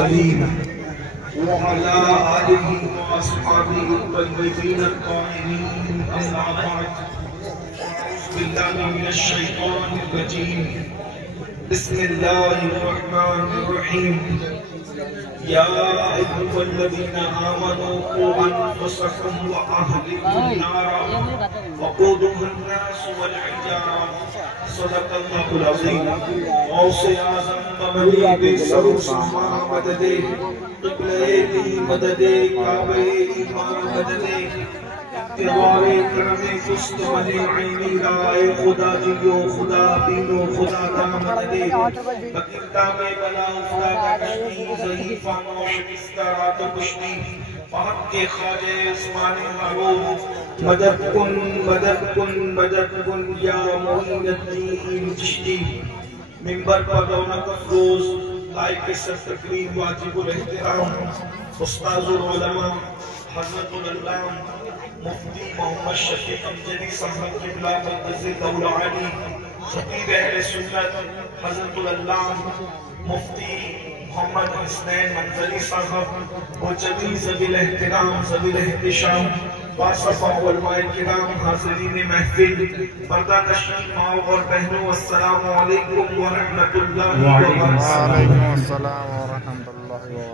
المرسلين وعلى آله وأصحابه الطيبين الطاهرين أما بعد أعوذ بالله من الشيطان الرجيم بسم الله الرحمن الرحيم يا أيها الذين آمنوا قوا أنفسكم وأهلكم نارا وقودها الناس والحجارة صدق الله العظيم غوث اعظم مملی بے سر و سامان مددے قبلہ دی مددے کعبہ ایمان مددے انتظار کرم کست منے عینی رائے خدا جیو خدا بینو خدا دام مددے بکرتا میں بلا افتادہ کشنی ضعیفہ موش مسترات کشنی فہد کے خواجہ عثمان حروف مدد کن مدد کن مدد کن یا معین الدین چشتی منبر پر رونق افروز لائق سر تقریم واجب الاحترام استاذ العلماء حضرت العلام مفتی محمد شفیق امجدی صاحب قبلہ مقدس دولہ علی خطیب اہل سنت حضرت العلام مفتی محمد حسنین منظری صاحب و جمیع ذوی الاحترام ذوی الاحتشام باصفا علماء کرام حاضرین محفل پردہ نشین ماں اور بہنوں السلام علیکم ورحمۃ اللہ وبرکاتہ۔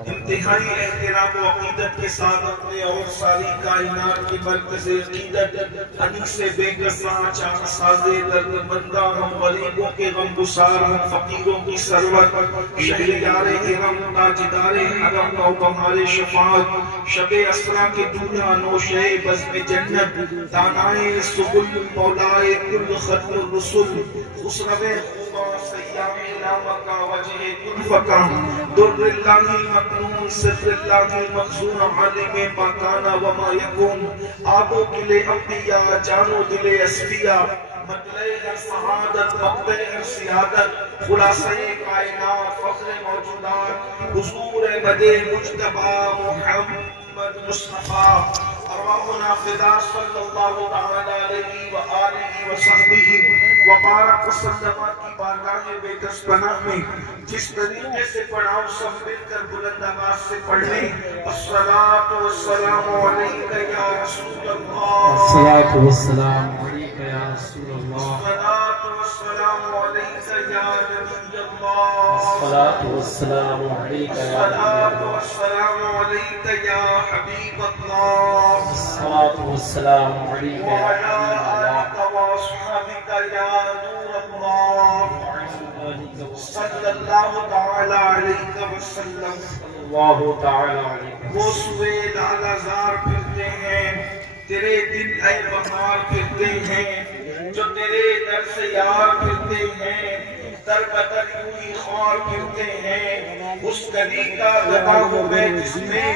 انتہائی احترام و عقیدت کے ساتھ اپنے اور ساری کائنات کی مرکز عقیدت انیس بے قصہ چاک ساز درد مندہ ہم غریبوں کے غم گسار ہم فقیروں کی سرور شہریار ارم تاجدار حرم و بہار شفاعت شب اسرا کے دولہ نوشے بزم جنت دانائے سبل مولائے کل ختم الرسل خسرو خوبا سیام نامکا وجہ کل فکا در اللہ المکنون سر اللہ المخزون عالم پاکانا وما یکون آبو کلے انبیاء جانو دل اسفیاء مطلع ہر سعادت مقتع ہر سیادت خلاصہ کائنات فخر موجودات حضور مدے مجتبہ محمد مصطفیٰ ارواحنا فدا صلی اللہ تعالی علیہ وآلہ وصحبہ وبارک وسلم کی بارگاہ بے دست پناہ میں جس طریقے سے پڑھاؤ سب مل کر بلند آواز سے پڑھنے الصلاۃ والسلام علیک یا رسول اللہ الصلاۃ والسلام علیک یا رسول اللہ الصلاۃ والسلام علیک یا نبی اللہ الصلاۃ والسلام علیک یا الصلاۃ والسلام علیک یا حبیب اللہ الصلاۃ والسلام علیک یا وعلی آلک واصحابک یا نور اللہ صلی اللہ تعالی علیہ وسلم اللہ تعالی علیہ وہ سوئے لالازار پھرتے ہیں تیرے دن اے بہار پھرتے ہیں جو تیرے در سے یار پھرتے ہیں در بدر یوں ہی خوار پھرتے ہیں اس گلی کا گدا ہوئے جس میں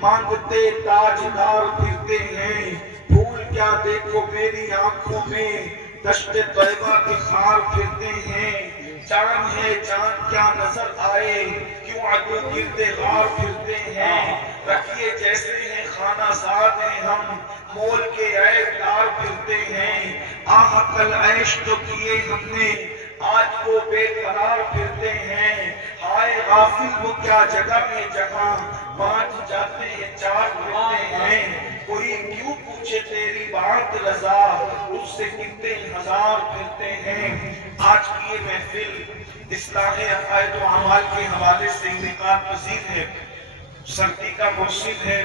مانگتے تاجدار پھرتے ہیں پھول کیا دیکھو میری آنکھوں میں دشت طیبہ کے خار پھرتے ہیں چاند ہے چاند کیا نظر آئے کیوں عدو گرد غار پھرتے ہیں رکھیے جیسے ہیں خانہ زاد ہیں ہم مول کے عیب دار پھرتے ہیں آہ کل عیش تو کیے ہم نے آج وہ بے قرار پھرتے ہیں ہائے غافل وہ کیا جگہ میں جگہ پانچ جاتے ہیں چار پھرتے ہیں کوئی کیوں پوچھے تیری بات رضا اس سے کتنے ہزار پھرتے ہیں آج کی یہ محفل اصلاح عقائد و اعمال کے حوالے سے انعقاد پذیر ہے سردی کا موسم ہے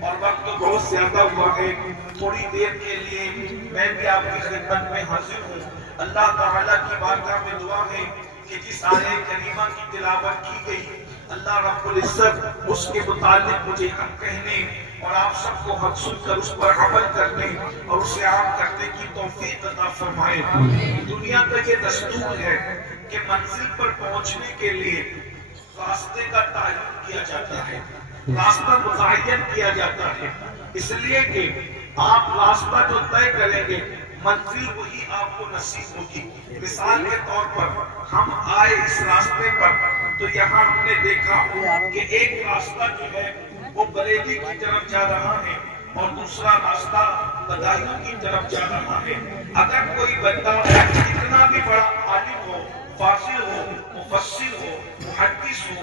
اور وقت تو بہت زیادہ ہوا ہے تھوڑی دیر کے لیے میں بھی آپ کی خدمت میں حاضر ہوں اللہ تعالیٰ کی بارگاہ میں دعا ہے کہ جس آیہ کریمہ کی تلاوت کی گئی اللہ رب العزت اس کے متعلق مجھے حق کہنے اور آپ سب کو حق سن کر اس پر عمل کرنے اور اسے عام کرنے کی توفیق عطا فرمائے۔ دنیا کا یہ دستور ہے کہ منزل پر پہنچنے کے لیے راستے کا تعین کیا جاتا ہے، راستہ متعین کیا جاتا ہے، اس لیے کہ آپ راستہ جو طے کریں گے منزل وہی آپ کو نصیب ہوگی۔ مثال کے طور پر ہم آئے اس راستے پر تو یہاں ہم نے دیکھا کہ ایک راستہ جو ہے وہ بریلی کی طرف جا رہا ہے اور دوسرا راستہ بدایوں کی طرف جا رہا ہے۔ اگر کوئی بندہ کتنا بھی بڑا عالم ہو، فاضل ہو، مفسر ہو، محدث ہو،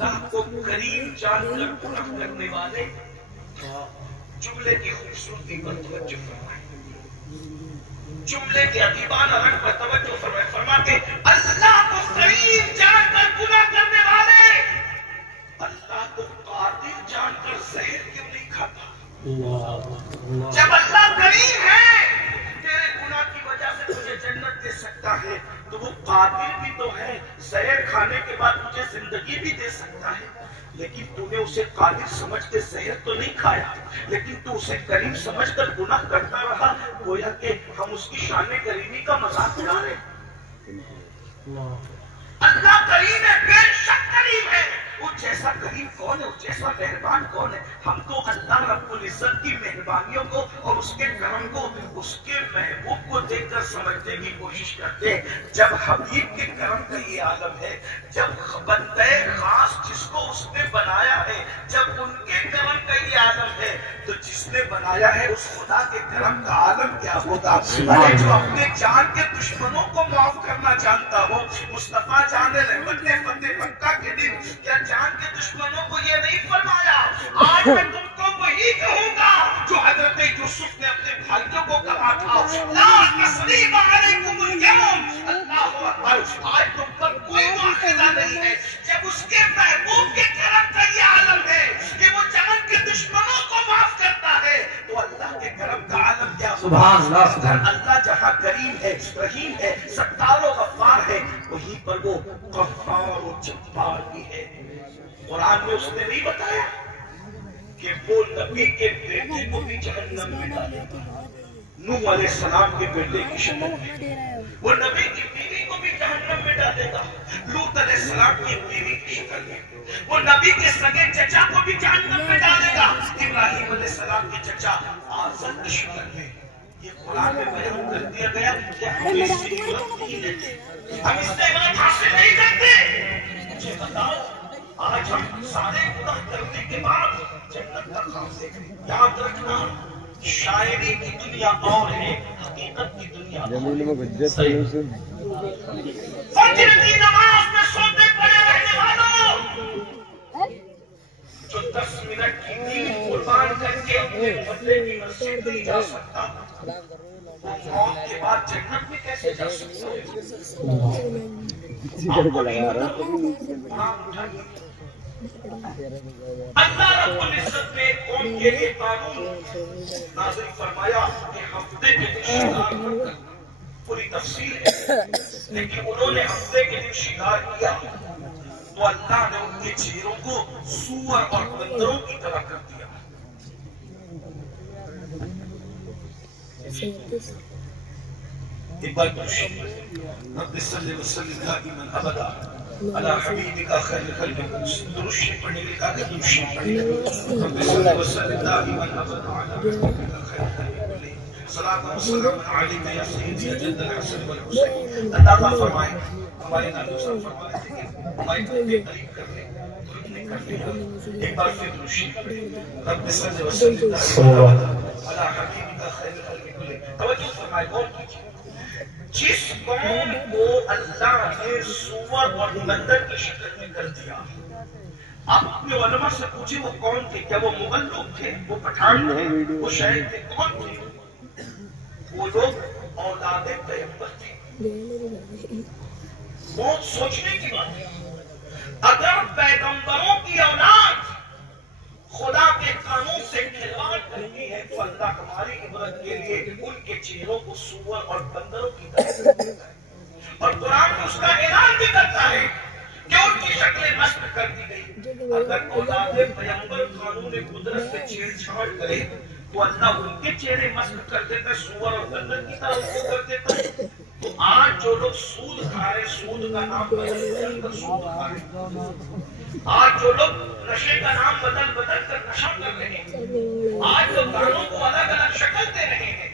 اللہ کو کریم جان کر گناہ کرنے والے جملے کی خوبصورتی پر توجہ فرمائیں، جملے کے ادیبانہ رنگ پر توجہ فرمائیں، فرماتے اللہ کو کریم جان کر گناہ کرنے والے اللہ کو قادر جان کر زہر کیوں نہیں کھاتا؟ جب اللہ کریم ہے تیرے گناہ کی وجہ سے تجھے جنت دے سکتا ہے تو وہ قادر بھی تو ہے، زہر کھانے کے بعد تجھے زندگی بھی دے سکتا ہے، لیکن تو نے اسے قادر سمجھ کے زہر تو نہیں کھایا، لیکن تو اسے کریم سمجھ کر گناہ کرتا رہا، گویا کہ ہم اس کی شان کریمی کا مذاق اڑا رہے ہیں۔ اللہ کریم ہے، بے شک کریم ہے، اس جیسا کریم کون ہے، اس جیسا مہربان کون ہے؟ ہم تو اللہ رب العزت کی مہربانیوں کو اور اس کے کرم کو اس کے محبوب کو دیکھ کر سمجھنے کی کوشش کرتے ہیں۔ جب حبیب کے کرم کا یہ عالم ہے، جب بندے خاص جس کو اس نے بنایا ہے جب ان کے کرم کا یہ عالم ہے تو جس نے بنایا ہے اس خدا کے کرم کا عالم کیا ہوگا؟ ارے جو اپنے جان کے دشمنوں کو معاف کرنا جانتا ہو، مصطفیٰ جان رحمت نے فتح مکہ کے دن کیا جان کے دشمنوں کو یہ نہیں فرمایا آج میں تم کو وہی کہوں گا جو حضرت یوسف نے اپنے بھائیوں کو کہا تھا، لا تثریب علیکم اليوم، اللہ اکبر، آج تم پر کوئی مواخذہ نہیں ہے۔ جب اس کے محبوب کے کرم کا یہ عالم ہے کہ وہ جان کے دشمنوں کو معاف کرتا ہے تو اللہ کے کرم کا عالم کیا ہوگا؟ سبحان اللہ، سبحان اللہ جہاں کریم ہے، رحیم ہے، ستار و غفار ہے، وہیں پر وہ غفار و جبار بھی ہے۔ قرآن میں اس نے نہیں بتایا کہ وہ نبی کے بیٹے کو بھی جہنم میں ڈالے گا، نوح علیہ السلام کے بیٹے کی شکل میں، وہ نبی کی بیوی کو بھی جہنم میں ڈالے گا، لوط علیہ السلام کی بیوی کی شکل میں، وہ نبی کے سگے چچا کو بھی جہنم میں ڈالے گا، ابراہیم علیہ السلام کے چچا آزر کی شکل میں۔ یہ قرآن میں بیان کر دیا گیا کہ ہم اس سے عبرت نہیں لیتے، ہم اس سے عبرت حاصل نہیں کرتے۔ مجھے بتاؤ آج ہم سارے گناہ کرنے کے بعد جنت کا خواب دیکھ رہے ہیں۔ یاد رکھنا شاعری کی دنیا اور ہے، حقیقت کی دنیا اور ہے۔ فجر کی نماز میں سوتے پڑے رہنے والوں، جو 10 منٹ کی نیند قربان کر کے اپنے بندے کی مسجد نہیں جا سکتا، وہ موت کے بعد جنت میں کیسے جا سکتا ہے؟ اللہ رب العزت نے قوم کے لیے قانون نازل فرمایا کہ ہفتے کے دن شکار کر کر، پوری تفصیل ہے، لیکن انہوں نے ہفتے کے دن شکار کیا تو اللہ نے ان کے چہروں کو سور اور بندروں کی طرح کر دیا۔ ایک بار رب صلی وسلم دائما ابدا علی حبیبک خیر الخلق، درود پڑھنے کے کہا کہ درود پڑھنے رب صلی وسلم دائما ابدا علی حبیبک خیر الخلق، صلاۃ و سلام علیک یا سیدی یا جد الحسن والحسین۔ اللہ تعالیٰ فرمائے ہمارے نبی صلی اللہ علیہ وسلم فرمانے تھے کہ ہماری قریب کر لیں، کر لیا۔ ایک بار پھر درود پڑھیں، رب صلی وسلم دائما ابدا علی حبیبک خیر الخلق۔ توجہ فرمائے، غور کیجیے، جس قوم کو اللہ نے سور اور بندر کی شکل میں کر دیا، آپ اپنے علماء سے پوچھیں وہ کون تھے؟ کیا وہ مغل لوگ تھے؟ وہ پٹھان تھے؟ وہ شہر تھے؟ کون تھے؟ وہ لوگ اولاد پیغمبر تھے۔ بہت سوچنے کی بات ہے، اگر پیغمبروں کی اولاد خدا کے قانون سے کھلواڑ کرتی ہے تو اللہ ہماری عبرت کے لیے ان کے چہروں کو سور اور بندروں کی طرح کرتا ہے، اور قرآن میں اس کا اعلان بھی کرتا ہے کہ ان کی شکلیں نصب کر دی گئی۔ اگر اولاد پیغمبر قانون قدرت سے چھیڑ چھاڑ کرے تو اللہ ان کے چہرے مسخ کر دیتا، سور اور بندر کی طرح کر دیتا۔ تو آج جو لوگ سود کھا رہے، سود کا نام بدل کر سود کھا رہے، آج جو لوگ نشے کا نام بدل کر نشہ کر رہے ہیں، آج جو گانوں کو الگ الگ شکل دے رہے ہیں،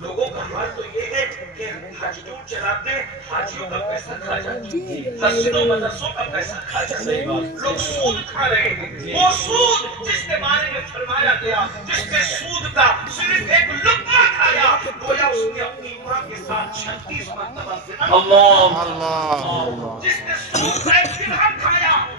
لوگوں کا حال تو یہ ہے کہ حج ٹور چلاتے حاجیوں کا پیسہ کھا جاتے، مسجدوں مدرسوں کا پیسہ کھا جاتے، لوگ سود کھا رہے ہیں۔ وہ سود جس کے بارے میں فرمایا گیا، جس نے سود کا صرف ایک لقمہ کھایا، گویا اس نے اپنی ماں کے ساتھ 36 مرتبہ زنا، جس نے سود کا ایک درہم کھایا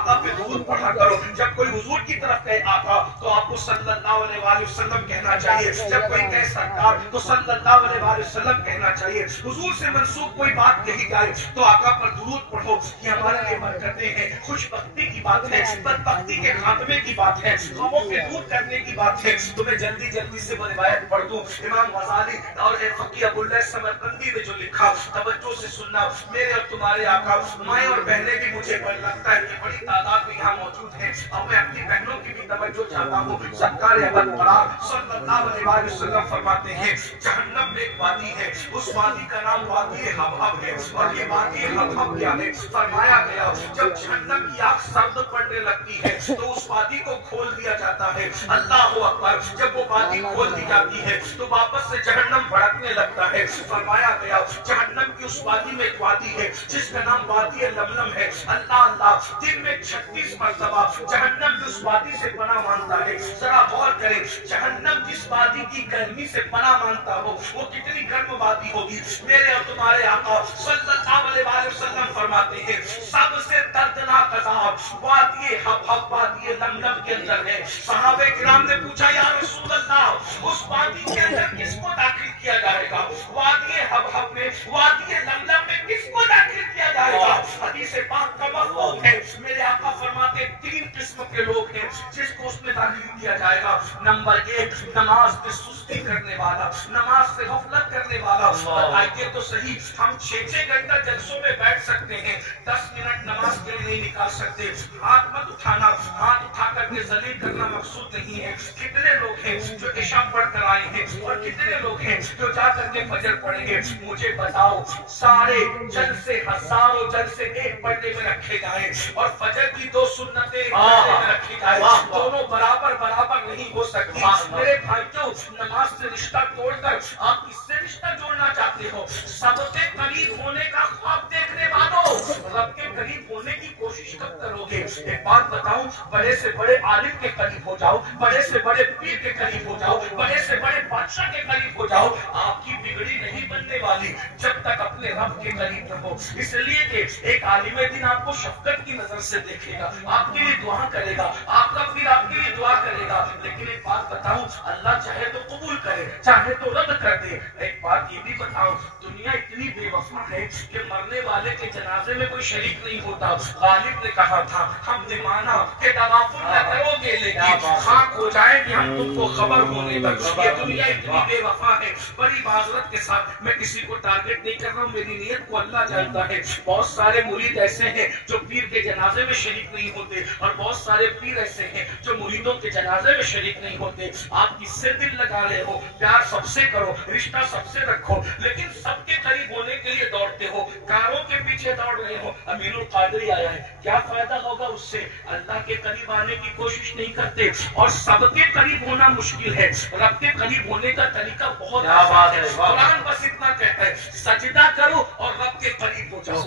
آقا پہ درود پڑھا کرو. جب کوئی حضور کی طرف کہے آقا تو آپ کو صلی اللہ علیہ وآلہ وسلم کہنا چاہیے. جب کوئی کہے سرکار تو صلی اللہ علیہ وآلہ وسلم کہنا چاہیے. حضور سے منسوب کوئی بات کہی جائے تو آقا پر درود پڑھو. یہ ہمارے لیے برکتیں ہیں، خوش بختی کی بات ہے، بدبختی کے خاتمے کی بات ہے، غموں کے دور کرنے کی بات ہے. تو میں جلدی جلدی سے وہ روایت پڑھ دوں. امام غزالی اور فقیہ ابو اللہ سمرقندی نے جو لکھا، توجہ سے سننا. میرے اور تمہارے آقا، مائیں اور بہنیں بھی مجھے لگتا ہے کہ بڑی تعداد میں یہاں موجود ہیں، اور میں اپنی بہنوں کی بھی توجہ چاہتا ہوں. سرکار ابد قرار صلی اللہ علیہ وسلم فرماتے ہیں جہنم میں ایک وادی ہے، اس وادی کا نام وادی حبہب ہے. اور یہ وادی حبہب کیا ہے؟ فرمایا گیا جب جہنم کی آگ سرد پڑنے لگتی ہے تو اس وادی کو کھول دیا جاتا ہے. اللہ اکبر. جب وہ وادی کھول دی جاتی ہے تو واپس سے جہنم بھڑکنے لگتا ہے. فرمایا گیا جہنم کی اس وادی میں ایک وادی ہے جس کا نام وادی لملم ہے. اللہ اللہ. دن میں 36 مرتبہ جہنم کی اس وادی سے پناہ مانگتا ہے. ذرا غور کریں، جہنم جس وادی کی گرمی سے پناہ مانگتا ہو وہ کتنی گرم وادی ہوگی. میرے اور تمہارے آقا صلی اللہ علیہ وسلم فرماتے ہیں سب سے دردناک عذاب وادی حبہب وادی لملم کے اندر ہے. صحابہ کرام نے پوچھا یا رسول اللہ اس وادی کے اندر کس کو داخل کیا جائے گا؟ وادی حبہب میں، وادی لملم میں کس کو داخل کیا جائے گا؟ حدیث پاک کا مفہوم ہے. میرے آقا فرماتے 3 قسم کے لوگ ہیں جس کو اس میں داخل کیا جائے گا. نمبر 1 نماز پہ سستی کرنے والا، نماز سے غفلت کرنے والا. بتائیے تو صحیح، ہم 6 گھنٹہ جلسوں میں بیٹھ سکتے ہیں، 10 منٹ نماز کے لیے نہیں نکال سکتے. ہاتھ مت اٹھانا، ہاتھ اٹھا کر کے ذلیل کرنا مقصود نہیں ہے. کتنے لوگ ہیں جو عشاء پڑھ کر آئے ہیں اور کتنے لوگ ہیں جو جا کر کے فجر پڑھیں گے؟ مجھے بتاؤ، سارے جلسے ہزاروں جلسے ایک پردے میں رکھے جائیں اور فجر کی 2 سنتیں ایک پردے میں رکھی جائیں، دونوں برابر برابر نہیں ہو سکتی. میرے بھائیوں، نماز سے رشتہ توڑ کر آپ کس سے رشتہ جوڑنا چاہتے ہو؟ سب کے قریب ہونے کا خواب دیکھنے والوں، رب کے قریب ہونے کی کوشش کب کرو گے؟ ایک بات بتاؤں، بڑے سے بڑے عالم کے قریب ہو جاؤ، بڑے سے بڑے پیر کے قریب ہو جاؤ، بڑے سے بڑے بادشاہ کے قریب ہو جاؤ، آپ کی بگڑی نہیں بننے والی جب تک اپنے رب کے قریب رہو. اس لیے کہ ایک عالم دین آپ کو شفقت کی نظر سے دیکھے گا، آپ کے لیے دعا کرے گا، آپ کا پیر آپ کے لیے دعا کرے گا. لیکن ایک بات بتاؤں، اللہ چاہے تو قبول کرے، چاہے تو رد کر دے. ایک بات یہ بھی بتاؤں، دنیا اتنی بے وفا ہے کہ مرنے والے کے جنازے میں کوئی شریک نہیں ہوتا. غالب نے کہا تھا ہم نے مانا کہ توافل نہ کرو گے لیکن خاک ہو جائے گی ہم تم کو خبر ہونے تک. یہ دنیا اتنی بے وفا ہے. بڑی معذرت کے ساتھ میں کسی کو ٹارگٹ نہیں کر رہا ہوں، میری نیت کو اللہ جانتا ہے. بہت سارے مرید ایسے ہیں جو پیر کے جنازے میں شریک نہیں ہوتے اور بہت سارے پیر ایسے ہیں جو مریدوں کے جنازے میں شریک نہیں ہوتے. آپ کس سے دل لگا رہے ہو؟ پیار سب سے کرو، رشتہ سب سے رکھو، لیکن سب کے قریب ہونے کے لیے دوڑتے ہو، کاروں کے پیچھے دوڑ رہے ہو. امیر القادری آیا ہے، کیا فائدہ ہوگا اس سے؟ اللہ کے قریب آنے کی کوشش نہیں کرتے. اور سب کے قریب ہونا مشکل ہے، رب کے قریب ہونے کا طریقہ بہت آسان ہے. قرآن بس اتنا کہتا ہے سجدہ کرو اور رب کے قریب ہو جاؤ.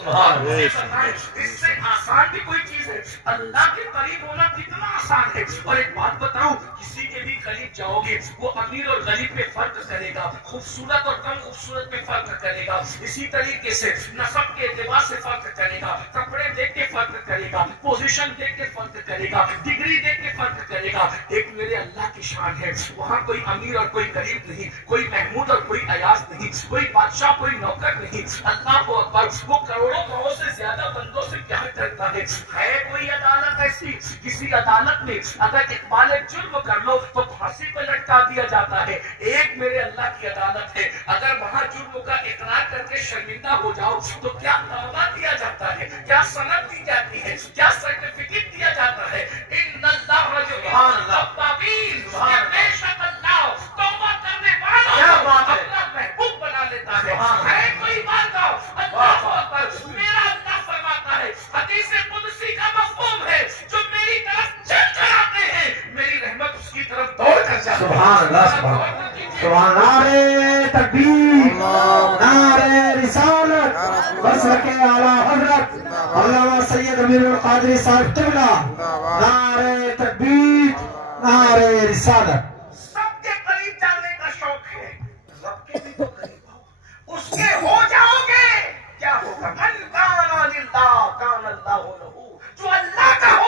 اس سے آسان بھی کوئی چیز ہے؟ اللہ کے قریب ہونا کتنا آسان ہے. اور ایک بات بتاؤں، کسی کے بھی قریب جاؤ گے وہ امیر اور غریب میں فرق کرے گا، خوبصورت اور کم خوبصورت میں فرق کرے گا. اسی طریقے سے نسب کے اعتبار سے فرق کرے گا، کپڑے دیکھ کے فرق کرے گا، پوزیشن دیکھ کے فرق کرے گا، ڈگری دیکھ کے فرق کرے گا. ایک میرے اللہ کی شان ہے، وہاں کوئی امیر اور کوئی غریب نہیں، کوئی محمود اور کوئی ایاز نہیں، کوئی بادشاہ کوئی نوکر نہیں. اللہ کو اکبر، وہ کروڑوں سے زیادہ بندوں سے پیار کرتا ہے. کوئی عدالت ایسی، کسی عدالت میں اگر اقبال جرم کر لو تو پھانسی پہ لٹکا دیا جاتا ہے. ایک میرے اللہ کی عدالت ہے، اگر وہاں جرم کا اقرار کر کے شرمندہ ہو جاؤ تو کیا توبہ دیا جاتا ہے، کیا سند دی جاتی ہے، کیا سرٹیفکیٹ دیا جاتا ہے. ان اللہ بے شک اللہ توبہ کرنے والوں کو اپنا محبوب بنا لیتا ہے. کوئی بات آؤ، اللہ اکبر. میرا اللہ فرماتا ہے، حدیث قدسی کا مفہوم ہے، جو میری طرف چل چلاتے ہیں میری رحمت اس کی طرف دوڑ کر جاتی ہے. سبحان اللہ، سبحان نعرے تکبیر، نعرے رسالت، مسلک اعلیٰ حضرت علامہ سید امیر القادری صاحب قبلہ، نعرے تکبیر، نعرے رسالت. سب کے قریب جانے کا شوق ہے، رب کے بھی تو قریب ہو، اس کے ہو جاؤ گے کیا ہوگا؟ من کان للہ کان اللہ لہ، جو اللہ کا ہو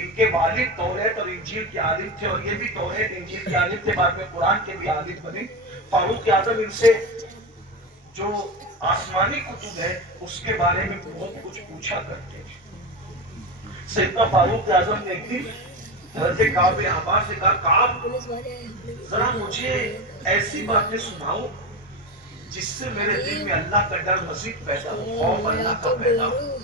ان کے والد توریت اور انجیل کے عالم تھے اور یہ بھی توریت انجیل کے عالم تھے، بعد میں قرآن کے بھی عالم بنے۔ فاروق اعظم ان سے جو آسمانی کتب ہے اس کے بارے میں بہت کچھ پوچھا کرتے تھے۔ سیدنا فاروق اعظم نے ایک دن حضرت کعب احبار سے کہا، کعب ذرا مجھے ایسی باتیں سناؤ جس سے میرے دل میں اللہ کا ڈر مزید پیدا ہو، خوف اللہ کا پیدا ہو،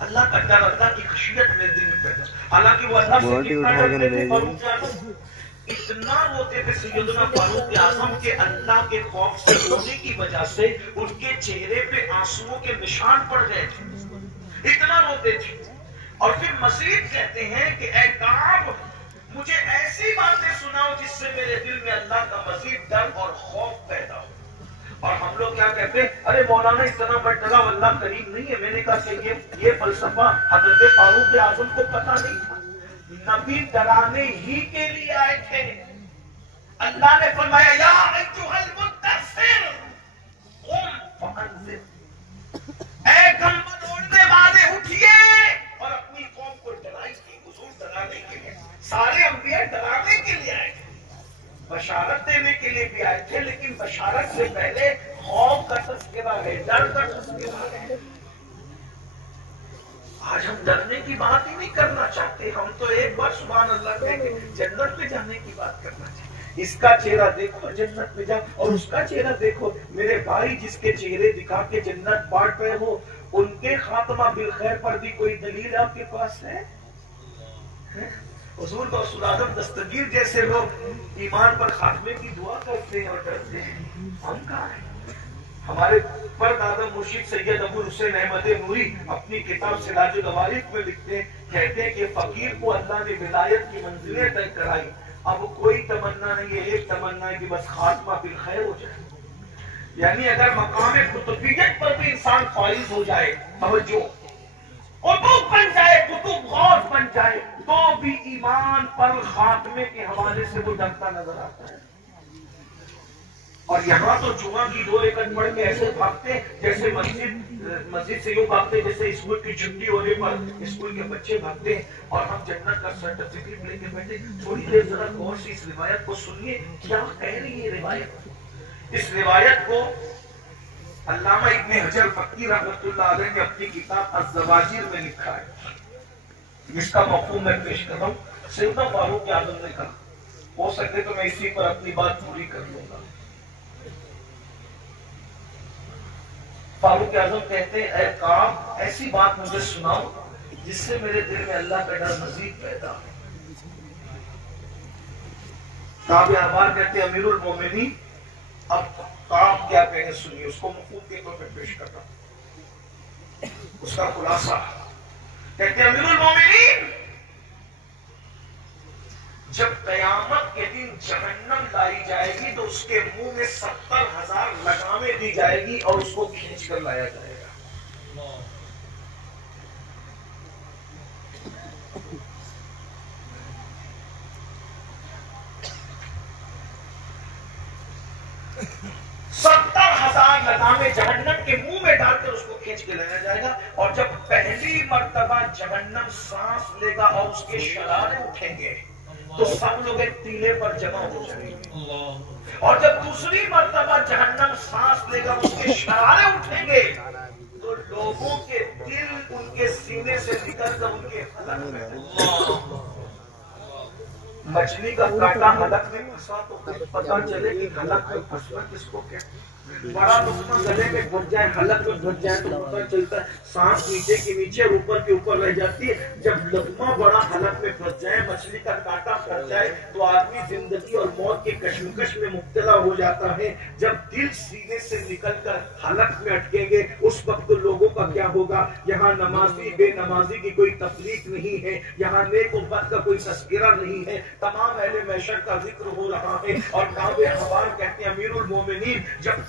اللہ کا ڈر، اللہ کی خشیت میرے دل میں پیدا ہو۔ حالانکہ وہ اللہ سے کتنا ڈرتے تھے فاروق اعظم، اتنا روتے تھے سیدنا فاروق اعظم کے اللہ کے خوف سے رونے کی وجہ سے ان کے چہرے پہ آنسوؤں کے نشان پڑ گئے تھے، اتنا روتے تھے۔ اور پھر مزید کہتے ہیں کہ اے کعب مجھے ایسی باتیں سناؤ جس سے میرے دل میں اللہ کا مزید ڈر اور خوف پیدا ہو۔ اور ہم لوگ کیا کہتے ہیں، ارے مولانا اتنا بڑھ ڈرا اللہ قریب نہیں ہے۔ میں نے کہا کہ یہ فلسفہ حضرت فاروق اعظم کو پتا نہیں تھا، نبی ڈرانے ہی کے لیے آئے تھے۔ اللہ نے فرمایا یا ایھا المدثر قم فانذر، اے کمبل اوڑھنے والے اٹھیے اور اپنی قوم کو ڈرائیے۔ حضور ڈرانے کے لیے، سارے انبیاء ڈرانے کے لیے آئے تھے، بشارت دینے کے لیے بھی آئے تھے، لیکن بشارت سے پہلے خوف کا تذکرہ ہے، ڈر کا تذکرہ ہے۔ آج ہم ڈرنے کی بات ہی نہیں کرنا چاہتے، ہم تو ایک بار سبحان اللہ کہہ کے جنت میں جانے کی بات کرنا چاہتے۔ اس کا چہرہ دیکھو جنت میں جا، اور اس کا چہرہ دیکھو۔ میرے بھائی جس کے چہرے دکھا کے جنت بانٹ رہے ہو، ان کے خاتمہ بالخیر پر بھی کوئی دلیل آپ کے پاس ہے؟ حضور غوث اعظم دستگیر جیسے لوگ ایمان پر خاتمے کی دعا کرتے ہیں اور ڈرتے ہیں، ہم کہاں ہیں؟ ہمارے فرد اعظم مرشد سید ابو الحسین احمد نوری اپنی کتاب سراج العوارف میں لکھتے ہیں، کہتے ہیں کہ فقیر کو اللہ نے ولایت کی منزلیں طے کرائی، اب کوئی تمنا نہیں ہے، ایک تمنا ہے کہ بس خاتمہ بالخیر ہو جائے۔ یعنی اگر مقام قطبیت پر بھی انسان فائز ہو جائے، توجہ، قطب بن جائے، قطب غوث بن جائے، تو بھی ایمان پر خاتمے کے حوالے سے وہ ڈرتا نظر آتا ہے۔ اور یہاں تو جمعہ کی 2 رکعت پڑھ کے ایسے بھاگتے جیسے مسجد سے یوں بھاگتے جیسے اسکول کی چھٹی ہونے پر اسکول کے بچے بھاگتے ہیں، اور ہم جنت کا سرٹیفکیٹ لے کے بیٹھے۔ تھوڑی دیر ذرا غور سے اس روایت کو سنیے، کیا کہہ رہی ہے روایت۔ اس روایت کو علامہ ابن حجر فقی رحمۃ اللہ علیہ نے اپنی کتاب الزواجر میں لکھا ہے، جس کا مفہوم میں پیش کر رہا ہوں۔ سیدنا فاروق اعظم نے کہا، ہو سکے تو میں اسی پر اپنی بات پوری کر لوں گا۔ فاروق اعظم کہتے ہیں، اے کعب ایسی بات مجھے سناؤ جس سے میرے دل میں اللہ کا ڈر مزید پیدا ہو۔ کعب احبار کہتے ہیں، امیر المومنین اب کعب کیا کہنے سنیے، اس کو مفہوم کے طور پہ پیش کرتا ہوں، اس کا خلاصہ کہتے ہیں، امیر المومنین جب قیامت کے دن جہنم لائی جائے گی تو اس کے منہ میں 70,000 لگامیں دی جائے گی اور اس کو کھینچ کر لایا جائے گا۔ 70,000 لگامیں جہنم کے منہ میں ڈال کر اس کو کھینچ کے لایا جائے گا، اور جب پہلی مرتبہ جہنم سانس لے گا اور اس کے شرارے اٹھیں گے تو سب لوگ ایک ٹیلے پر جمع ہو جائیں گے، اور جب دوسری مرتبہ جہنم سانس لے گا اس کے شرارے اٹھیں گے تو لوگوں کے دل ان کے سینے سے نکل کر ان کے حلق میں، مچھلی کا کانٹا حلق میں پھنسا تو پتہ چلے کہ حلق میں پھنسنا کس کو کہتے ہیں۔ بڑا لقمہ گلے میں گھس جائے، حلق میں گھس جائے تو پتہ چلتا ہے سانس نیچے کے نیچے اور اوپر کے اوپر رہ جاتی ہے۔ جب لقمہ بڑا حلق میں پھنس جائے، مچھلی کا کانٹا پھنس جائے تو آدمی زندگی اور موت کے کشمکش میں مبتلا ہو جاتا ہے۔ جب دل سینے سے نکل کر حلق میں اٹکیں گے اس وقت لوگوں کا کیا ہوگا؟ یہاں نمازی بے نمازی کی کوئی تفریق نہیں ہے، یہاں نیک و بد کا کوئی تذکرہ نہیں ہے، تمام اہل محشر کا ذکر ہو رہا ہے۔ اور کعب احبار کہتے ہیں، امیر المومنین جب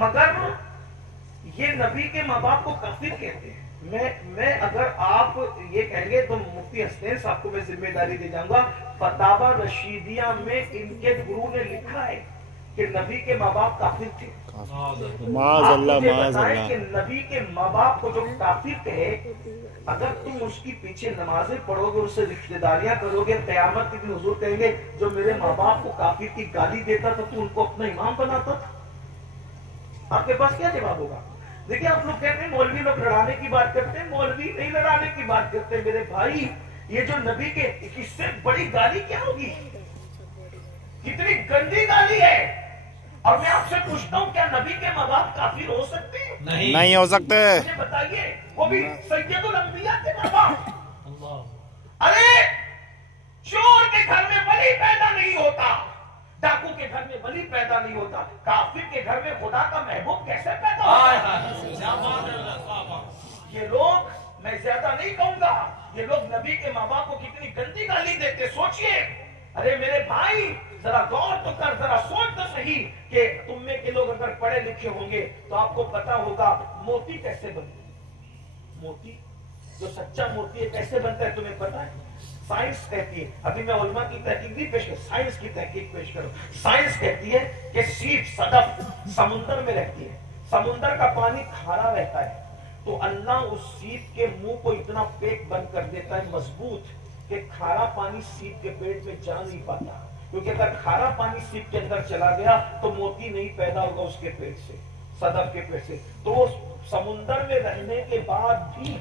مگر یہ نبی کے ماں باپ کو کافر کہتے ہیں. میں اگر آپ یہ کہیں گے تو مفتی حسنین صاحب کو میں ذمہ داری دے جاؤں گا. فتاوی رشیدیہ میں ان کے گرو نے لکھا ہے کہ نبی کے ماں باپ کافر تھے. معاذ اللہ معاذ بتائیں اللہ. کہ نبی کے ماں باپ کو جو کافر کہے، اگر تم اس کی پیچھے نمازیں پڑھو گے، اس سے رشتہ داریاں کرو گے، قیامت کے دن حضور کہیں گے جو میرے ماں باپ کو کافر کی گالی دیتا تھا تو ان کو اپنا امام بناتا تھا. آپ کے پاس کیا جواب ہوگا؟ دیکھیں آپ لوگ کہتے ہیں مولوی لوگ لڑانے کی بات کرتے ہیں. مولوی نہیں لڑانے کی بات کرتے میرے بھائی. یہ جو نبی کے، اس سے بڑی گالی کیا ہوگی؟ کتنی گندی گالی ہے. اور میں آپ سے پوچھتا ہوں کیا نبی کے ماں باپ کافر ہو سکتے ہیں؟ نہیں ہو سکتے. مجھے بتائیے، وہ بھی سید الانبیاء کے ماں باپ. ارے چور کے گھر میں ولی پیدا نہیں ہوتا، ڈاکو کے گھر میں ولی پیدا نہیں ہوتا، کافر کے گھر میں خدا کا محبوب کیسے پیدا ہوتا؟ یہ لوگ، میں زیادہ نہیں کہوں گا، یہ لوگ نبی کے ماں باپ کو کتنی گندی گالی دیتے. سوچئے. ارے میرے بھائی ذرا غور تو کر، ذرا سوچ تو صحیح کہ تم میں کے لوگ اگر پڑھے لکھے ہوں گے تو آپ کو پتا ہوگا موتی کیسے بنتی ہے. موتی جو سچا موتی ہے کیسے بنتا ہے تمہیں پتا ہے؟ سائنس کہتی ہے، ابھی میں علماء کی تحقیق نہیں پیش کر، سائنس کی تحقیق پیش کروں. سائنس کہتی ہے کہ سیپ صدف سمندر میں رہتی ہے، سمندر کا پانی کھارا رہتا ہے، تو اللہ اس سیپ کے منہ کو اتنا پیک بند کر دیتا ہے مضبوط کہ کھارا پانی سیپ کے پیٹ میں جا نہیں پاتا. کیونکہ اگر کھارا پانی سیپ کے اندر چلا گیا تو موتی نہیں پیدا ہوگا اس کے پیٹ سے، صدف کے پیٹ سے. تو وہ سمندر میں رہنے کے بعد بھی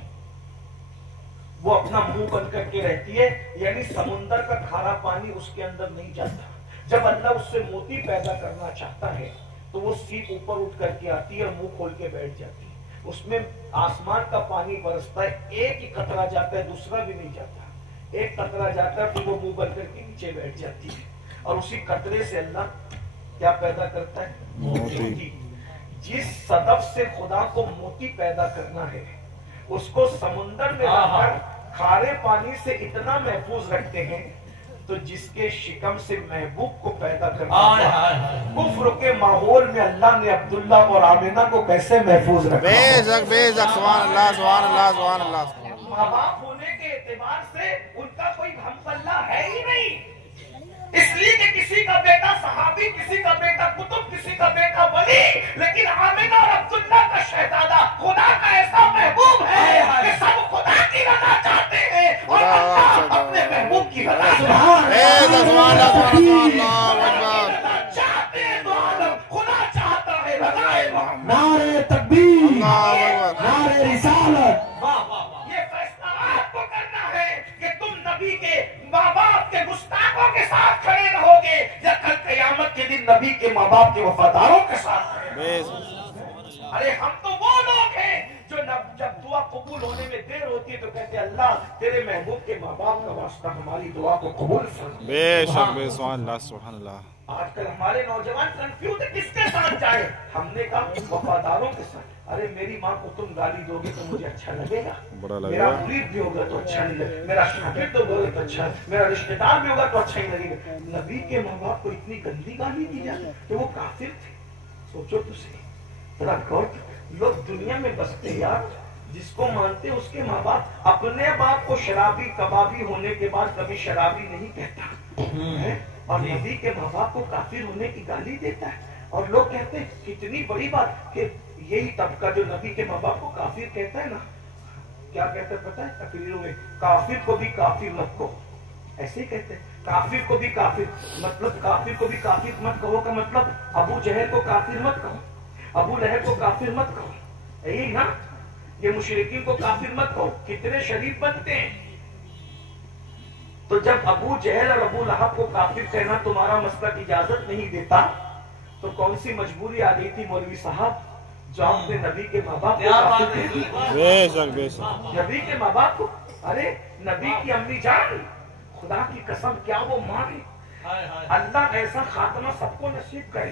وہ اپنا منہ بند کر کے رہتی ہے، یعنی سمندر کا کھارا پانی اس کے اندر نہیں جاتا. جب اللہ اس سے موتی پیدا کرنا چاہتا ہے تو وہ سیپ اوپر اٹھ کر کے آتی ہے اور منہ کھول کے بیٹھ جاتی ہے. اس میں آسمان کا پانی برستا ہے، ایک ہی قطرہ جاتا ہے، دوسرا بھی نہیں جاتا. ایک قطرہ جاتا ہے پھر وہ منہ بند کر کے نیچے بیٹھ جاتی ہے، اور اسی قطرے سے اللہ کیا پیدا کرتا ہے؟ موتی. جس صدف سے خدا کو موتی پیدا کرنا ہے اس کو سمندر میں رکھ کر کھارے پانی سے اتنا محفوظ رکھتے ہیں، تو جس کے شکم سے محبوب کو پیدا کرنا ہے. کفر کے ماحول میں اللہ نے عبداللہ اور آمینہ کو کیسے محفوظ رکھا؟ بے شک بے شک. سبحان اللہ سبحان اللہ سبحان اللہ. ماں باپ ہونے کے اعتبار سے ان کا کوئی ہم پلہ ہے ہی نہیں. اس لیے کہ کسی کا بیٹا صحابی، کسی کا بیٹا کتب، کسی کا بیٹا ولی، لیکن آمینہ اور عبداللہ کا شہزادہ خدا کا ایسا محبوب ہے کہ سب خدا کی رضا چاہتے ہیں اور اللہ اپنے محبوب کی رضا چاہتے ہیں. تو عالم خدا چاہتا ہے رضا محمد. نعرہ تکبیر، نعرہ رسالت. یہ فیصلہ آپ کو کرنا ہے کہ تم نبی کے ماں باپ کے گستاخوں کے ساتھ کھڑے رہو گے یا کل قیامت کے دن نبی کے ماں باپ کے وفاداروں کے ساتھ کھڑے رہو گے. ارے ہم تو وہ لوگ ہیں جو جب دعا قبول ہونے میں دیر ہوتی ہے تو کہتے ہیں اللہ تیرے محبوب کے ماں باپ کا واسطہ ہماری دعا کو قبول فرما. بے شک بے. سبحان اللہ سبحان اللہ. آج کل ہمارے نوجوان کنفیوز ہے کس کے ساتھ جائے. ہم نے کہا وفاداروں کے ساتھ. ارے میری ماں کو تم گالی دو گے تو مجھے اچھا لگے گا، بڑا لگے میرا گا. مرید بھی ہوگا تو اچھا نہیں لگے گا، میرا شاگرد ہوگا تو اچھا، میرا رشتہ دار بھی ہوگا تو اچھا ہی لگے گا. نبی کے ماں باپ کو اتنی گندی گالی دی جائے کہ وہ کافر تھے. سوچو تو صحیح، ذرا غور. لوگ دنیا میں بستے یار، جس کو مانتے اس کے ماں باپ اپنے باپ کو شرابی کبابی ہونے کے بعد کبھی شرابی نہیں کہتا، اور نبی کے ماں باپ کو کافر ہونے کی گالی دیتا ہے. اور لوگ کہتے ہیں کتنی بڑی بات کہ یہی طبقہ جو نبی کے ماں باپ کو کافر کہتا ہے نا، کیا کہتے ہیں پتہ ہے تقریروں میں؟ کافر کو بھی کافر مت کہو. ایسے ہی کہتے ہیں کافر کو بھی کافر، مطلب کافر کو بھی کافر مت کہو کا مطلب ابو جہل کو کافر مت کہو، ابو لہب کو کافر مت کہو. یہی نا، یہ مشرکین کو کافر مت کہو. کتنے شریف بنتے ہیں. تو جب ابو جہل اور ابو لہب کو کافر کہنا تمہارا مسلک اجازت نہیں دیتا تو کون سی مجبوری آ گئی تھی مولوی صاحب جو آپ نے نبی کے ماں باپ کو کافر کہہ دیا؟ بے شک بے شک. نبی کے ماں باپ کو، ارے نبی کی امی جان، خدا کی قسم کیا وہ ماں ہے. اللہ ایسا خاتمہ سب کو نصیب کرے.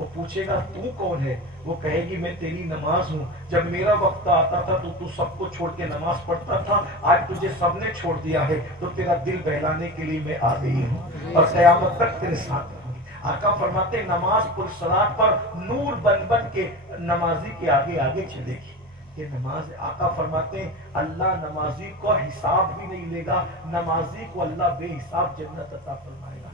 وہ پوچھے گا تو کون ہے؟ وہ کہے گی میں تیری نماز ہوں، جب میرا وقت آتا تھا تو سب کو چھوڑ کے نماز پڑھتا تھا، آج تجھے سب نے چھوڑ دیا ہے تو تیرا دل بہلانے کے لیے میں آ گئی ہوں اور قیامت تک تیرے ساتھ رہوں گی۔ آقا فرماتے ہیں نماز پرصلاۃ پر نور بن بن کے نمازی کے آگے آگے چلے گی۔ یہ نماز، آقا فرماتے ہیں اللہ نمازی کو حساب بھی نہیں لے گا، نمازی کو اللہ بے حساب جنت عطا فرمائے گا۔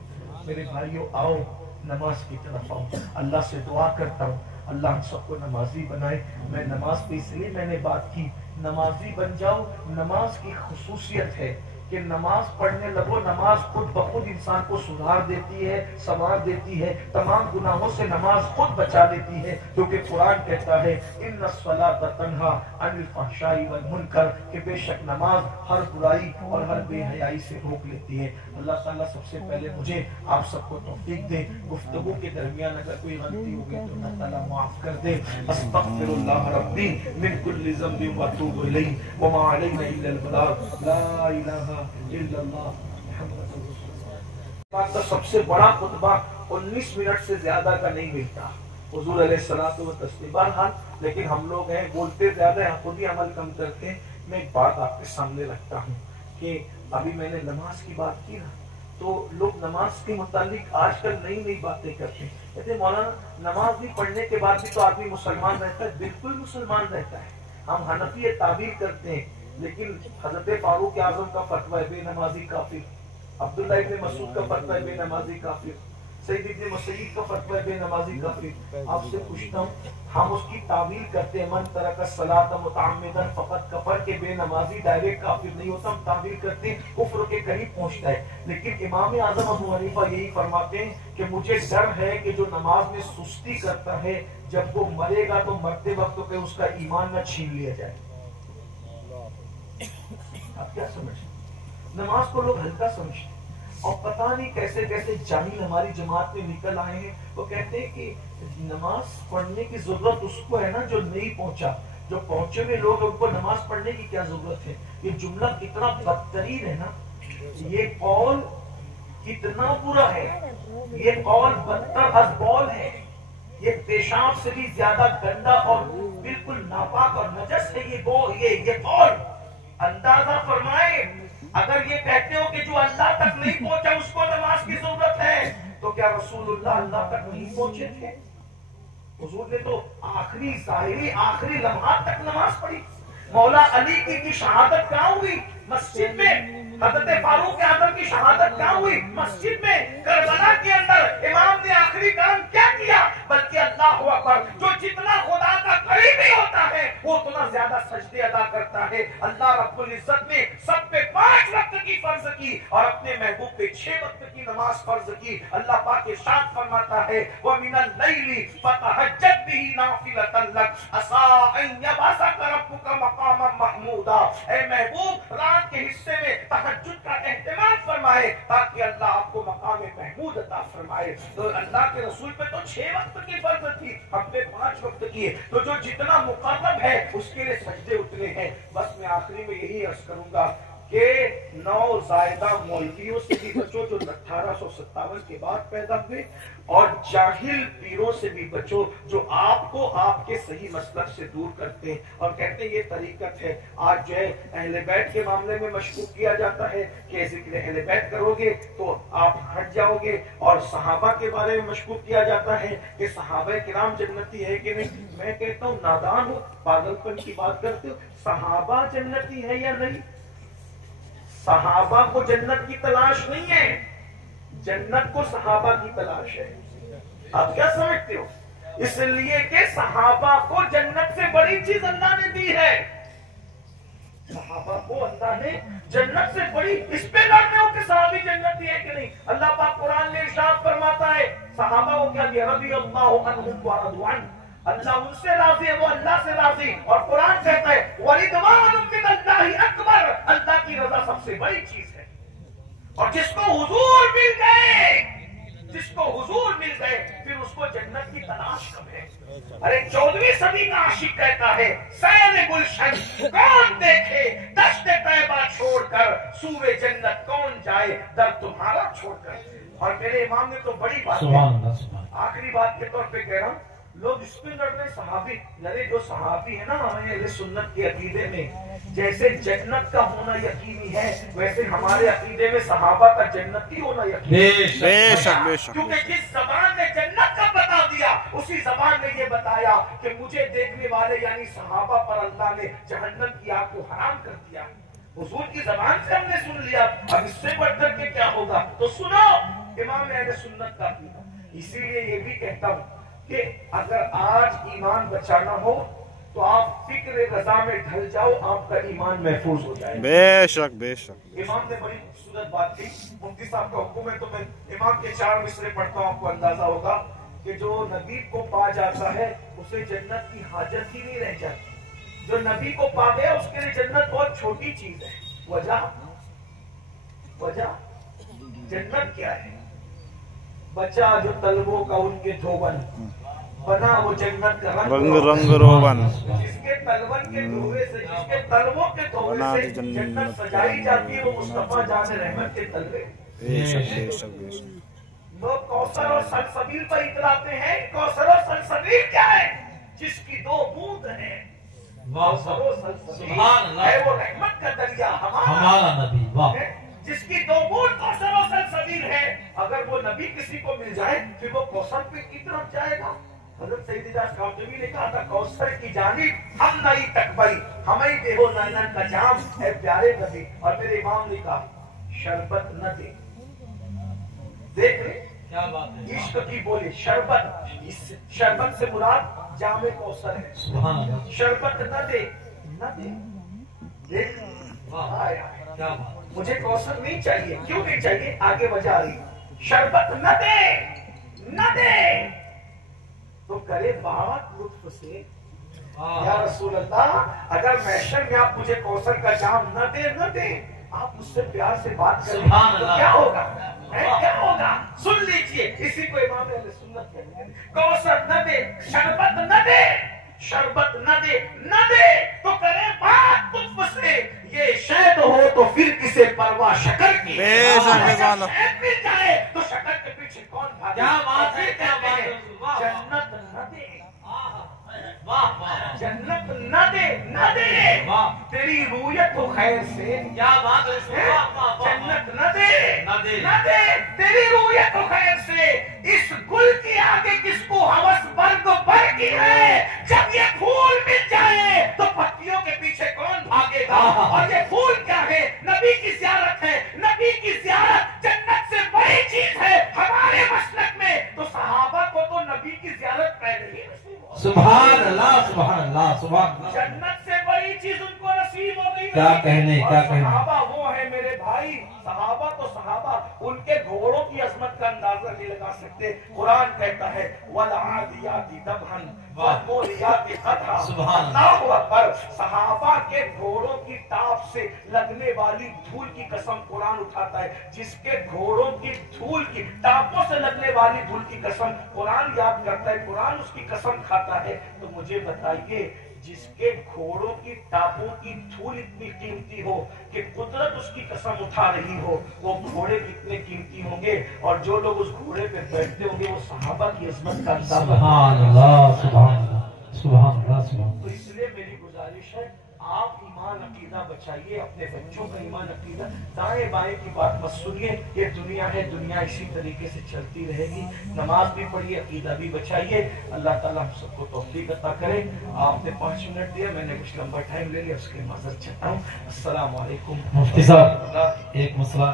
میرے بھائیو آؤ نماز کی طرف آؤ، اللہ سے دعا کرتا ہوں اللہ ہم سب کو نمازی بنائے۔ میں نماز پہ اس لیے میں نے بات کی، نمازی بن جاؤ۔ نماز کی خصوصیت ہے کہ نماز پڑھنے لگو، نماز خود بخود انسان کو سدھار دیتی ہے، سنوار دیتی ہے، تمام گناہوں سے نماز خود بچا دیتی ہے، کیونکہ قرآن کہتا ہے ان الصلاۃ تنہی عن الفحشاء والمنکر، کہ بے شک نماز ہر برائی اور ہر بے حیائی سے روک لیتی ہے۔ اللہ تعالیٰ سب سے پہلے مجھے آپ سب کو توفیق دے، گفتگو کے درمیان اگر کوئی غلطی ہوگی تو اللہ تعالیٰ معاف کر دے۔ استغفر اللہ ربی من کل ذنب واتوب الیہ وما علینا الا البلاغ، لا الہ الا اللہ محمد رسول اللہ۔ کا سب سے بڑا خطبہ 19 منٹ سے زیادہ کا نہیں ملتا، حضور علیہ الصلوۃ والتسلیم۔ بہرحال لیکن ہم لوگ ہیں بولتے زیادہ ہیں، خود ہی عمل کم کرتے ہیں۔ میں ایک بات آپ کے سامنے رکھتا ہوں کہ ابھی میں نے نماز کی بات کی نا، تو لوگ نماز کے متعلق آج کل نئی نئی باتیں کرتے ہیں، کہتے ہیں مولانا نماز بھی پڑھنے کے بعد بھی تو آدمی مسلمان رہتا ہے۔ بالکل مسلمان رہتا ہے۔ ہم حنفی تعبیر کرتے ہیں لیکن حضرت فاروق اعظم کا فتویٰ ہے بے نمازی کافر، عبداللہ ابن مسعود کا فتویٰ ہے بے نمازی کافر، سید ابن مسیب کا فتویٰ ہے بے نمازی کافر۔ آپ سے پوچھتا ہوں ہم اس کی تعویل کرتے ہیں من ترک الصلاۃ متعمدا فقط کفر، کہ بے نمازی ڈائریکٹ کافر نہیں ہوتا، ہم تعویل کرتے ہیں کفر کے قریب پہنچتا ہے۔ لیکن امام اعظم ابو حنیفہ یہی فرماتے ہیں کہ مجھے ڈر ہے کہ جو نماز میں سستی کرتا ہے جب وہ مرے گا تو مرتے وقت کہ اس کا ایمان نہ چھین لیا جائے۔ آپ کیا سمجھتے؟ نماز کو لوگ ہلکا سمجھتے ہیں اور پتہ نہیں کیسے کیسے جاہل ہماری جماعت میں نکل آئے ہیں۔ وہ کہتے ہیں کہ نماز پڑھنے کی ضرورت اس کو ہے نا جو نہیں پہنچا، جو پہنچے ہوئے لوگ ان کو نماز پڑھنے کی کیا ضرورت ہے۔ یہ جملہ کتنا بدترین ہے نا، یہ قول کتنا برا ہے، یہ قول بدتر از بول ہے، یہ پیشاب سے بھی زیادہ گندا اور بالکل ناپاک اور نجس ہے یہ قول۔ اندازہ فرمائے اگر یہ کہتے ہو کہ جو اللہ تک نہیں پہنچا اس کو نماز کی ضرورت ہے، تو کیا رسول اللہ تک نہیں پہنچے تھے؟ حضور نے تو آخری ظاہری آخری لمحات تک نماز پڑھی۔ مولا علی کی شہادت کہاں ہوئی؟ مسجد میں۔ حضرت فاروق اعظم کی شہادت کہاں ہوئی؟ مسجد میں۔ کربلا کے اندر امام نے آخری کام کیا کیا؟ بلکہ اللہ اکبر، جو جتنا خدا کا قریبی ہوتا ہے وہ اتنا زیادہ سجدے ادا کرتا ہے۔ اللہ رب العزت نے سب پہ 5 وقت کی فرض کی اور اپنے محبوب پہ 6 وقت کی نماز فرض کی۔ اللہ پاک ارشاد فرماتا ہے وَمِنَ اللَّيْلِ فَتَهَجَّدْ بِهِ نَافِلَةً لَكَ عَسَىٰ أَن يَبْعَثَكَ رَبُّكَ مَقَامًا مَحْمُودًا۔ اے محبوب رات کے حصے میں تہجد کا اہتمام فرمائے تاکہ اللہ آپ کو مقام محمود عطا فرمائے۔ تو اللہ کے رسول پہ تو 6 وقت کی فرض تھی، ہم نے 5 وقت کی ہے، تو جو جتنا مقرب ہے اس کے لیے سجدے اتنے ہیں۔ بس میں آخری میں یہی عرض کروں گا کہ نوزائیدہ مولویوں سے بھی بچو جو 1857 کے بعد پیدا ہوئے، اور جاہل پیروں سے بھی بچو جو آپ کو آپ کے صحیح مسلک سے دور کرتے ہیں اور کہتے ہیں یہ طریقت ہے۔ آج جو ہے اہل بیت کے معاملے میں مشکوک کیا جاتا ہے کہ ذکر اہل بیت کرو گے تو آپ ہٹ جاؤ گے، اور صحابہ کے بارے میں مشکوک کیا جاتا ہے کہ صحابہ کرام جنتی ہے کہ نہیں۔ میں کہتا ہوں نادان ہو، پاگل پن کی بات کرتے ہو، صحابہ جنتی ہے یا نہیں؟ صحابہ کو جنت کی تلاش نہیں ہے، جنت کو صحابہ کی تلاش ہے۔ آپ کیا سمجھتے ہو؟ اس لیے کہ صحابہ کو جنت سے بڑی چیز اللہ نے دی ہے، صحابہ کو اللہ نے جنت سے بڑی، اس پہ لڑنے ہو کہ صحابی جنتی ہے کہ نہیں۔ اللہ پاک قرآن میں ارشاد فرماتا ہے صحابہ کو کیا دیا؟ رضی اللہ عنہم ورضوا عنہ، اللہ ان سے راضی ہے، وہ اللہ سے راضی، اور قرآن کہتا ہے وَرِضْوَانٌ مِّنَ اللَّهِ أَكْبَرُ، اللہ کی رضا سب سے بڑی چیز ہے۔ اور جس کو حضور مل گئے، جس کو حضور مل گئے پھر اس کو جنت کی تلاش کب ہے؟ ارے 14ویں صدی کا عاشق کہتا ہے سیر گلشن کون دیکھے دشت طیبہ چھوڑ کر، سوئے جنت کون جائے در تمہارا چھوڑ کر۔ اور میرے امام نے تو بڑی بات سبحان اللہ سبحان آخری بات کے طور پہ کہہ رہا ہوں، لوگ اس پہ لڑ رہے صحابی، یعنی جو صحابی ہے نا ہمیں اہل سنت کے عقیدے میں جیسے جنت کا ہونا یقینی ہے، ویسے ہمارے عقیدے میں صحابہ کا جنتی ہونا یقینی ہے۔ بے شک بے شک کیونکہ جس زبان نے جنت کا بتا دیا اسی زبان نے یہ بتایا کہ مجھے دیکھنے والے یعنی صحابہ پر اللہ نے جہنم کی آگ کو حرام کر دیا۔ حضور کی زبان سے ہم نے سن لیا، اب اس سے بڑھ کر کے کیا ہوگا؟ تو سنو امام اہل سنت کا عقیدہ۔ اسی لیے یہ بھی کہتا ہوں کہ اگر آج ایمان بچانا ہو تو آپ فکر رضا میں ڈھل جاؤ، آپ کا ایمان محفوظ ہو جائے۔ بے شک بے شک امام نے بڑی خوبصورت بات کی، مفتی صاحب کا حکم ہے تو میں امام کے 4 مصرے پڑھتا ہوں، آپ کو اندازہ ہوگا کہ جو نبی کو پا جاتا ہے اسے جنت کی حاجت ہی نہیں رہ جاتی۔ جو نبی کو پا گیا اس کے لیے جنت بہت چھوٹی چیز ہے۔ وجہ جنت کیا ہے؟ بچا جو طلبوں کا ان کے دھوبن، بنا وہ جنت کا رنگ رنگ روبن، جس کے تلون کے دھوبے سے، جس کے تلووں کے دھوبے سے جنت سجائی جاتی ہے، وہ مصطفیٰ جان رحمت کے تلوے۔ بے شک بے شک بے شک۔ لوگ کوثر اور سلسبیل پر اتراتے ہیں، کوثر اور سلسبیل کیا ہے؟ جس کی 2 بوند ہیں، کوثر و سلسبیل ہے وہ رحمت کا دریا ہمارا نبی، واہ جس کی 2 بوند کوثر و سلسبیل ہے۔ اگر وہ نبی کسی کو مل جائے پھر وہ کوثر پہ کی طرف جائے گا۔ حضرت سیدنا کاظمی نے کہا تھا کوثر کی جانب ہم نہیں تکبری، ہمیں دے ہو نینن کا جام اے پیارے نبی۔ اور میرے امام نے کہا شربت نہ دے، دیکھ لیں کیا بات ہے، عشق کی بولی شربت، اس شربت سے مراد جام کوثر ہے۔ سبحان اللہ شربت نہ دے، نہ دے، دیکھ کیا بات، مجھے کوثر نہیں چاہیے۔ کیوں نہیں چاہیے؟ آگے وجہ آ رہی، شربت نہ دے، نہ دے تو کرے بات لطف سے یا رسول اللہ، اگر محشر میں آپ مجھے کوثر کا جام نہ دے آپ مجھ سے پیار سے بات کریں تو کیا ہوگا؟ کیا ہوگا؟ سن لیجئے، اسی کو امام اہل سنت کہتے ہیں۔ کوثر نہ دے، شربت نہ دے، شربت نہ دے تو کرے بات لطف سے، یہ شہد ہو تو پھر کسے پرواہ شکر کی، بے شک بے شک۔ شہد مل جائے تو شکر کے پیچھے کون بھاگے؟ کیا بات ہے، کیا بات ہے، جنت نہ دے، واہ واہ، جنت نہ دے تیری رویت و خیر سے، کیا بات ہے، جنت نہ دے تیری رویت و خیر سے، اس گل کی آگے کس کو ہوس برگ کی ہے؟ جب یہ پھول مل جائے تو پتیوں کے پیچھے کون بھاگے گا؟ اور یہ پھول کیا ہے؟ نبی کی زیارت ہے، نبی کی زیارت جنت سے بڑی چیز ہے ہمارے مسلک میں۔ تو صحابہ کو تو نبی کی زیارت پہلے ہی نصیب ہو، سبحان اللہ سبحان اللہ سبحان اللہ، جنت سے بڑی چیز ان کو نصیب ہو گئی۔ کیا کہنے، کیا کہنے۔ صحابہ وہ ہے میرے بھائی، صحابہ تو صحابہ، ان کے گھوڑوں کی عظمت کا اندازہ نہیں لگا سکتے۔ قرآن کہتا ہے وَالْعَادِيَاتِ ضَبْحًا فَالْمُورِيَاتِ قَدْحًا۔ سبحان اللہ اکبر۔ صحابہ کے گھوڑوں کی ٹاپ سے لگنے والی دھول کی قسم قرآن اٹھاتا ہے، جس کے گھوڑوں کی دھول کی ٹاپوں سے لگنے والی دھول کی قسم قرآن یاد کرتا ہے، قرآن اس کی قسم کھاتا ہے۔ تو مجھے بتائیے جس کے گھوڑوں کی ٹاپوں کی دھول اتنی قیمتی ہو کہ قدرت اس کی قسم اٹھا رہی ہو، وہ گھوڑے کتنے قیمتی ہوں گے، اور جو لوگ اس گھوڑے پہ بیٹھتے ہوں گے وہ صحابہ کی عظمت کا اندازہ۔ سبحان اللہ سبحان اللہ سبحان اللہ سبحان تو اس لیے میری گزارش ہے آپ ایمان عقیدہ بچائیے، اپنے بچوں کا ایمان عقیدہ، دائیں بائیں کی بات مت سنیے، یہ دنیا ہے، دنیا اسی طریقے سے چلتی رہے گی۔ نماز بھی پڑھیے، عقیدہ بھی بچائیے، اللہ تعالیٰ ہم سب کو توفیق عطا کرے۔ آپ نے 5 منٹ دیا، میں نے کچھ لمبا ٹائم لے لیا، اس کے معذرت چاہتا ہوں۔ السلام علیکم۔ مفتی صاحب ایک مسئلہ